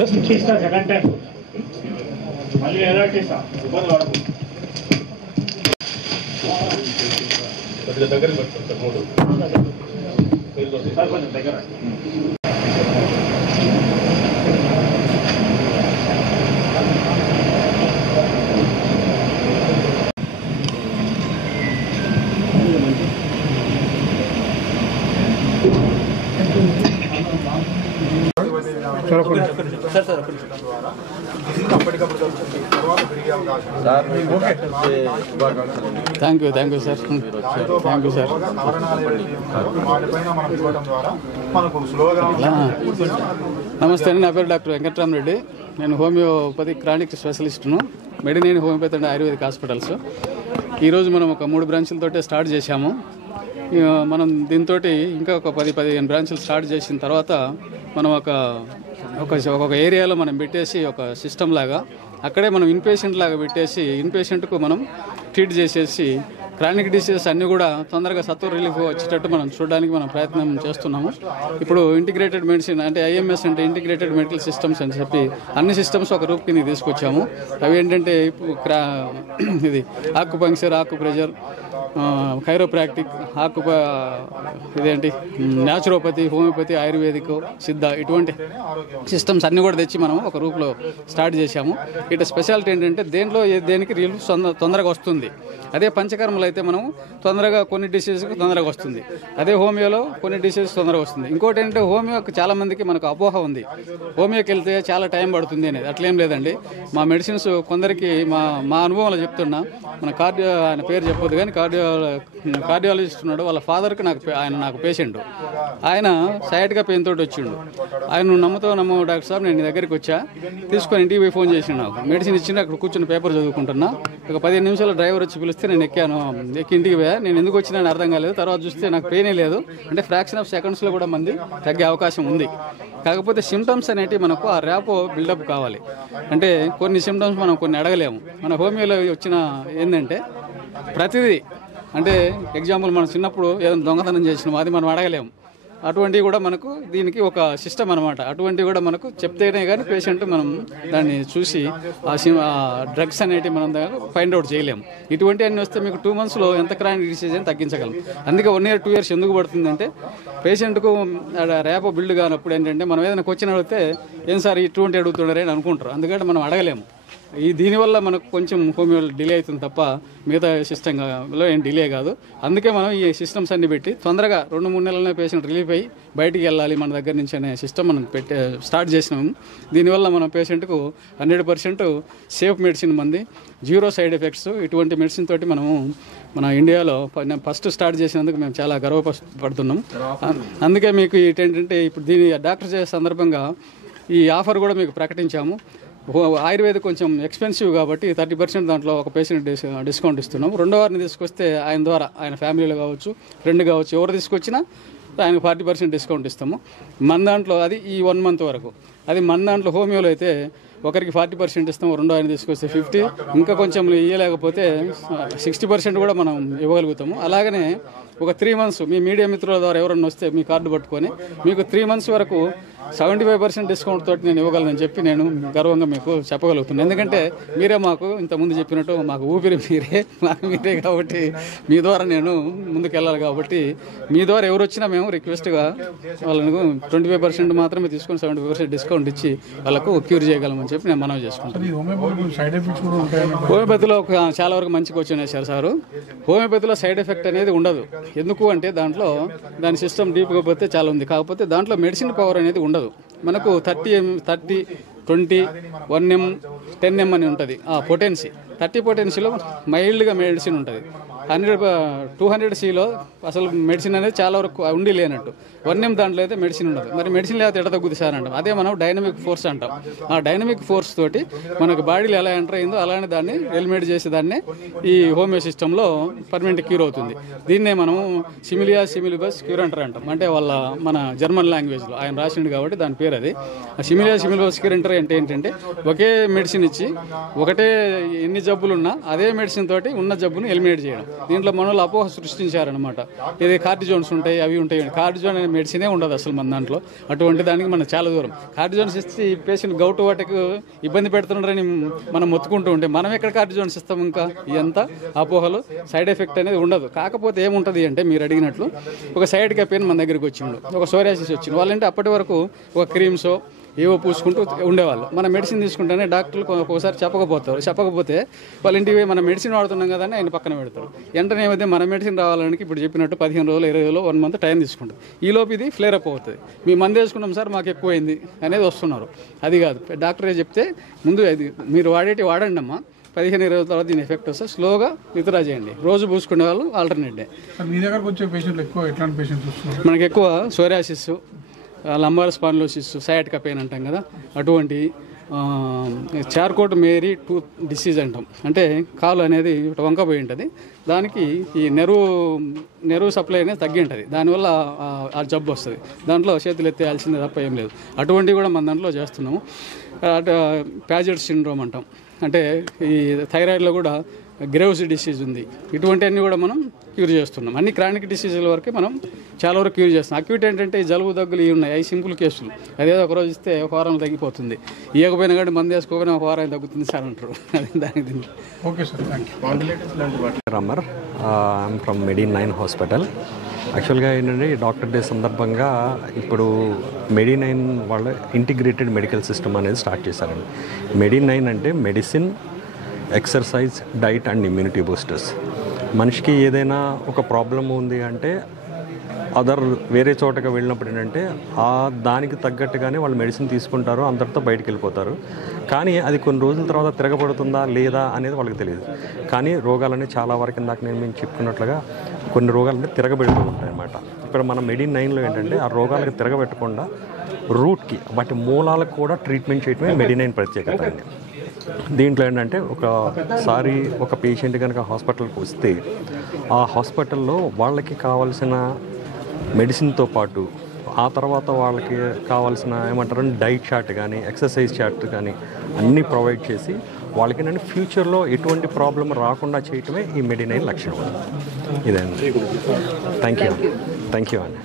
ఇస్తా second time మళ్ళీ alert ఇస్తా ఇబ్బంది పడకు. దగ్గర కొంచెం దగ్గర thank you sir. Thank you sir. నమస్తే అండి, నా పేరు డాక్టర్ వెంకట్రామరెడ్డి. నేను హోమియోపతి క్రానిక్ స్పెషలిస్టును, Medineni homeopathy and ayurvedic hospitals. ఈరోజు మనం ఒక 3 బ్రాంచులతోటే స్టార్ట్ చేశాము. మనం దీంతో ఇంకా ఒక 10-15 బ్రాంచులు స్టార్ట్ చేసిన తర్వాత మనం ఒక ఏరియాలో మనం పెట్టేసి ఒక సిస్టమ్ లాగా అక్కడే మనం ఇన్పేషెంట్ లాగా పెట్టేసి ఇన్పేషెంట్కు మనం ట్రీట్ చేసేసి క్రానిక్ డిసీజెస్ అన్నీ కూడా తొందరగా సత్వర రిలీఫ్ వచ్చేటట్టు మనం చూడడానికి మనం ప్రయత్నం చేస్తున్నాము. ఇప్పుడు ఇంటిగ్రేటెడ్ మెడిసిన్ అంటే IMS అంటే ఇంటిగ్రేటెడ్ మెడికల్ సిస్టమ్స్ అని చెప్పి అన్ని సిస్టమ్స్ ఒక రూప్ కింద తీసుకొచ్చాము. అవి ఏంటంటే ఇది ఆక్యుపంక్చర్, ఆక్యుప్రెషర్, కైరోప్రాక్టిక్, ఇదేంటి న్యాచురోపతి, హోమియోపతి, ఆయుర్వేదిక్, సిద్ధ, ఇటువంటి సిస్టమ్స్ అన్నీ కూడా తెచ్చి మనం ఒక రూప్లో స్టార్ట్ చేశాము. ఇటు స్పెషాలిటీ ఏంటంటే దేనికి రిలీఫ్ తొందరగా వస్తుంది. అదే పంచకర్మలు అయితే మనం తొందరగా కొన్ని డిసీజెస్కి తొందరగా వస్తుంది. అదే హోమియోలో కొన్ని డిసీజెస్ తొందరగా వస్తుంది. ఇంకోటి ఏంటంటే హోమియోకి చాలా మందికి మనకు అపోహ ఉంది, హోమియోకి వెళ్తే చాలా టైం పడుతుంది అనేది. అట్లేం లేదండి. మా మెడిసిన్స్ కొందరికి మా అనుభవంలో చెప్తున్నా. మన ఆయన పేరు చెప్పొద్దు కానీ కార్డియాలజిస్ట్ ఉన్నాడు, వాళ్ళ ఫాదర్కి నాకు పేషెంట్. ఆయన సైడ్గా పెయిన్ తోటి వచ్చిండు. ఆయన నమ్మవు డాక్టర్ సాబ్, నేను నీ దగ్గరికి వచ్చా, తీసుకొని ఇంటికి పోయి ఫోన్ చేసిండు. నాకు మెడిసిన్ ఇచ్చిండు. అక్కడ కూర్చొని పేపర్ చదువుకుంటున్నా. ఒక 15 నిమిషాలు డ్రైవర్ వచ్చి పిలిస్తే నేను ఎక్కి ఇంటికి పోయా. నేను ఎందుకు వచ్చినా అర్థం కాలేదు. తర్వాత చూస్తే నాకు పెయినే లేదు. అంటే ఫ్రాక్షన్ ఆఫ్ సెకండ్స్లో కూడా మంది తగ్గే అవకాశం ఉంది. కాకపోతే సిమ్టమ్స్ అనేటివి మనకు ఆ ర్యాపో బిల్డప్ కావాలి. అంటే కొన్ని సిమ్టమ్స్ మనం కొన్ని అడగలేము. మన హోమియోలో వచ్చిన ఏంటంటే ప్రతిదీ, అంటే ఎగ్జాంపుల్ మనం చిన్నప్పుడు ఏదైనా దొంగతనం చేసినాం, అది మనం అడగలేము. అటువంటివి కూడా మనకు దీనికి ఒక సిస్టమ్ అనమాట. అటువంటివి కూడా మనకు చెప్తేనే కానీ పేషెంట్ మనం దాన్ని చూసి ఆ డ్రగ్స్ అనేటివి మనం ఫైండ్ అవుట్ చేయలేము. ఇటువంటి అన్నీ వస్తే మీకు 2 monthsలో ఎంత క్రానిక్ డిసీజ్ అని తగ్గించగలం. అందుకే 1 year 2 years ఎందుకు పడుతుందంటే పేషెంట్కు ర్యాపో బిల్డ్ కానప్పుడు ఏంటంటే మనం ఏదైనా క్వశ్చన్ అడిగితే ఏం సార్ ఇటువంటి అడుగుతున్నారే అని అనుకుంటారు. అందుకంటే మనం అడగలేము. దీనివల్ల మనకు కొంచెం హోమియో డిలే అవుతుంది తప్ప మిగతా సిస్టంలో ఏం డిలే కాదు. అందుకే మనం ఈ సిస్టమ్స్ అన్ని పెట్టి తొందరగా 2-3 నెలలనే పేషెంట్ రిలీఫ్ అయ్యి బయటికి వెళ్ళాలి మన దగ్గర నుంచి అనే సిస్టమ్ మనం స్టార్ట్ చేసినాము. దీనివల్ల మన పేషెంట్కు 100% సేఫ్ మెడిసిన్ మంది, 0 సైడ్ ఎఫెక్ట్స్. ఇటువంటి మెడిసిన్ తోటి మనము మన ఇండియాలో ఫస్ట్ స్టార్ట్ చేసినందుకు మేము చాలా గర్వపడుతున్నాం. అందుకే మీకు ఏంటంటే ఇప్పుడు దీని డాక్టర్ చేసే సందర్భంగా ఈ ఆఫర్ కూడా మీకు ప్రకటించాము. ఆయుర్వేద కొంచెం ఎక్స్పెన్సివ్ కాబట్టి 30% దాంట్లో ఒక పేషెంట్ డిస్కౌంట్ ఇస్తున్నాం. 2వ వారిని తీసుకొస్తే ఆయన ద్వారా, ఆయన ఫ్యామిలీలో కావచ్చు, ఫ్రెండ్ కావచ్చు, ఎవరు తీసుకొచ్చినా ఆయనకు 40% డిస్కౌంట్ ఇస్తాము. మన దాంట్లో అది ఈ 1 month వరకు. అది మన దాంట్లో హోమియోలో అయితే ఒకరికి 40% ఇస్తాము, 2వ ఆయన తీసుకొస్తే 50%, ఇంకా కొంచెం ఇవ్వలేకపోతే 60% కూడా మనం ఇవ్వగలుగుతాము. అలాగనే ఒక 3 months మీ మీడియా మిత్రుల ద్వారా ఎవరన్నా వస్తే మీ కార్డు పట్టుకొని మీకు 3 months వరకు 75% డిస్కౌంట్ తోటి నేను ఇవ్వగలనని చెప్పి నేను గర్వంగా మీకు చెప్పగలుగుతున్నాను. ఎందుకంటే మీరే మాకు ఇంతకుముందు చెప్పినట్టు మాకు ఊపిరి మీరే కాబట్టి మీ ద్వారా నేను ముందుకు వెళ్ళాలి. కాబట్టి మీ ద్వారా ఎవరు వచ్చినా మేము రిక్వెస్ట్గా వాళ్ళకు 25% మాత్రమే తీసుకొని 75% డిస్కౌంట్ ఇచ్చి వాళ్ళకు క్యూర్ చేయగలమని చెప్పి నేను మనవి చేసుకుంటాను. హోమియోపతిలో చాలా వరకు మంచి క్వశ్చన్ వేశారు సారు. హోమియోపతిలో సైడ్ ఎఫెక్ట్ అనేది ఉండదు. ఎందుకు అంటే దాని సిస్టమ్ డీప్గా పోతే చాలా ఉంది. కాకపోతే దాంట్లో మెడిసిన్ పవర్ అనేది ఉండదు. మనకు 30, 20, 1M, 10M అని ఉంటుంది ఆ పొటెన్సీ. 30 పొటెన్సీలో మైల్డ్గా మెడిసిన్ ఉంటుంది. 200Cలో అసలు మెడిసిన్ అనేది చాలా వరకు ఉండి లేనట్టు. 1M దాంట్లో అయితే మెడిసిన్ ఉండదు. మరి మెడిసిన్ లేకపోతే ఎడ తగ్గుతుంది సార్ అంటాం. అదే మనం డైనమిక్ ఫోర్స్ అంటాం. ఆ డైనమిక్ ఫోర్స్ తోటి మనకు బాడీలో ఎలా ఎంటర్ అయిందో అలానే దాన్ని ఎలిమినేట్ చేసి దాన్ని ఈ హోమియో సిస్టంలో పర్మనెంట్ క్యూర్ అవుతుంది. దీన్నే మనం సిమిలిబస్ క్యూర్ అంటారు అంటాం. అంటే మన జర్మన్ లాంగ్వేజ్లో ఆయన రాసిండు కాబట్టి దాని పేరు అది. సిమిలిబస్ క్యూర్ అంటారు అంటే ఏంటంటే ఒకే మెడిసిన్ ఇచ్చి ఒకటే ఎన్ని జబ్బులున్నా అదే మెడిసిన్ తోటి ఉన్న జబ్బును ఎలిమినేట్ చేయడం. దీంట్లో మనలో అపోహ సృష్టించారనమాట. ఇది కార్టిజోన్స్ ఉంటాయి, అవి ఉంటాయి. కార్టిజోన్ అనే మెడిసినే ఉండదు అసలు మన దాంట్లో. అటువంటి దానికి మనం చాలా దూరం. కార్టిజోన్స్ ఇస్తే ఈ పేషెంట్ గౌటు వాటికి ఇబ్బంది పెడుతున్నారని మనం మొత్తుకుంటూ ఉంటే మనం ఎక్కడ కార్టిజోన్స్ ఇస్తాం? ఇంకా ఇదంతా అపోహలు. సైడ్ ఎఫెక్ట్ అనేది ఉండదు. కాకపోతే ఏముంటుంది అంటే మీరు అడిగినట్లు ఒక సైడ్గా పెయిన్ మన దగ్గరికి వచ్చిండు, ఒక సోరియాసిస్ వచ్చింది. వాళ్ళంటే అప్పటి వరకు ఒక క్రీమ్సో ఏవో పూసుకుంటూ ఉండేవాళ్ళు. మన మెడిసిన్ తీసుకుంటేనే డాక్టర్లు ఒకసారి చెప్పకపోతే వాళ్ళ ఇంటికి మన మెడిసిన్ వాడుతున్నాం కదా అని ఆయన పక్కన పెడతారు. వెంటనే ఏమైతే మన మెడిసిన్ రావాలని ఇప్పుడు చెప్పినట్టు 15 రోజులు 20 రోజులు 1 మంత్ టైం తీసుకుంటుంది. ఈలోపు ఇది ఫ్లేర్ అప్ అవుతుంది. మీ మందు వేసుకున్నాం సార్ మాకు ఎక్కువైంది అనేది వస్తున్నారు. అది కాదు, డాక్టరే చెప్తే ముందు అది మీరు వాడండి అమ్మా. 15-20 తర్వాత దీని ఎఫెక్ట్ వస్తే స్లోగా విత్డ్రా చేయండి. రోజు పూసుకునే వాళ్ళు ఆల్టర్నేట్ డే. మీ దగ్గరకు వచ్చే పేషెంట్లు ఎక్కువ ఎట్లాంటి పేషెంట్స్ వస్తున్నారు? మనకి ఎక్కువ psoriasis, lumbar spondylosis, sciatica pain అంటాం కదా, అటువంటి చార్కోట్ మేరీ టూత్ డిసీజ్ అంటాం. అంటే కాలు అనేది వంకపోయి ఉంటుంది, దానికి ఈ నెరువు సప్లై అనేది తగ్గి ఉంటుంది. దానివల్ల ఆ జబ్బు వస్తుంది. దాంట్లో చేతులు ఎత్తేయాల్సిందే తప్ప ఏం లేదు. అటువంటివి కూడా మన దాంట్లో చేస్తున్నాము. ప్యాజెట్ సిండ్రోమ్ అంటాం. అంటే ఈ థైరాయిడ్లో కూడా గ్రేవ్స్ డిసీజ్ ఉంది. ఇటువంటివన్నీ కూడా మనం క్యూర్ చేస్తున్నాం. అన్ని క్రానిక్ డిసీజుల వరకు మనం చాలా వరకు క్యూర్ చేస్తున్నాం. అక్యూట్ ఏంటంటే ఈ జలుబు దగ్గులు ఇవి ఉన్నాయి, అవి సింపుల్ కేసులు. అదేదో ఒక రోజు ఇస్తే ఒక వారం తగ్గిపోతుంది. ఇవ్వకపోయినా కానీ మందు వేసుకోకపోయినా ఒక వారం తగ్గుతుంది సార్ అంటారు. దానికి ఓకే సార్, థ్యాంక్ యూ. రమర్, ఐఎమ్ ఫ్రమ్ మెడి9 హాస్పిటల్. యాక్చువల్గా ఏంటంటే డాక్టర్ డే సందర్భంగా ఇప్పుడు మెడి9 వాళ్ళ ఇంటిగ్రేటెడ్ మెడికల్ సిస్టమ్ అనేది స్టార్ట్ చేశారండి. మెడి9 అంటే medicine, exercise, diet and immunity boosters. మనిషికి ఏదైనా ఒక ప్రాబ్లం ఉంది అంటే వేరే చోటకి వెళ్ళినప్పుడు ఏంటంటే దానికి తగ్గట్టుగానే వాళ్ళు మెడిసిన్ తీసుకుంటారు, అందరితో బయటికి వెళ్ళిపోతారు. కానీ అది కొన్ని రోజుల తర్వాత తిరగబడుతుందా లేదా అనేది వాళ్ళకి తెలియదు. కానీ రోగాలన్నీ చాలా వరకు ఇందాక మేము చెప్పుకున్నట్లుగా కొన్ని రోగాలన్నీ తిరగబెడుతూ ఉంటాయి అన్నమాట. ఇక్కడ మన మెడి9లో ఏంటంటే ఆ రోగాలకు తిరగబెట్టకుండా రూట్కి వాటి మూలాలకు కూడా ట్రీట్మెంట్ చేయడమే మెడి9 ప్రత్యేకత అండి. దీంట్లో ఏంటంటే ఒకసారి ఒక పేషెంట్ కనుక హాస్పిటల్కి వస్తే ఆ హాస్పిటల్లో వాళ్ళకి కావాల్సిన మెడిసిన్తో పాటు ఆ తర్వాత వాళ్ళకి కావాల్సిన ఏమంటారు డైట్ చార్ట్ కానీ ఎక్సర్సైజ్ చార్ట్ కానీ అన్నీ ప్రొవైడ్ చేసి వాళ్ళకి ఏంటంటే ఫ్యూచర్లో ఎటువంటి ప్రాబ్లం రాకుండా చేయటమే ఈ మెడి9 లక్షణం. ఇదే అండి. థ్యాంక్ యూ అండి.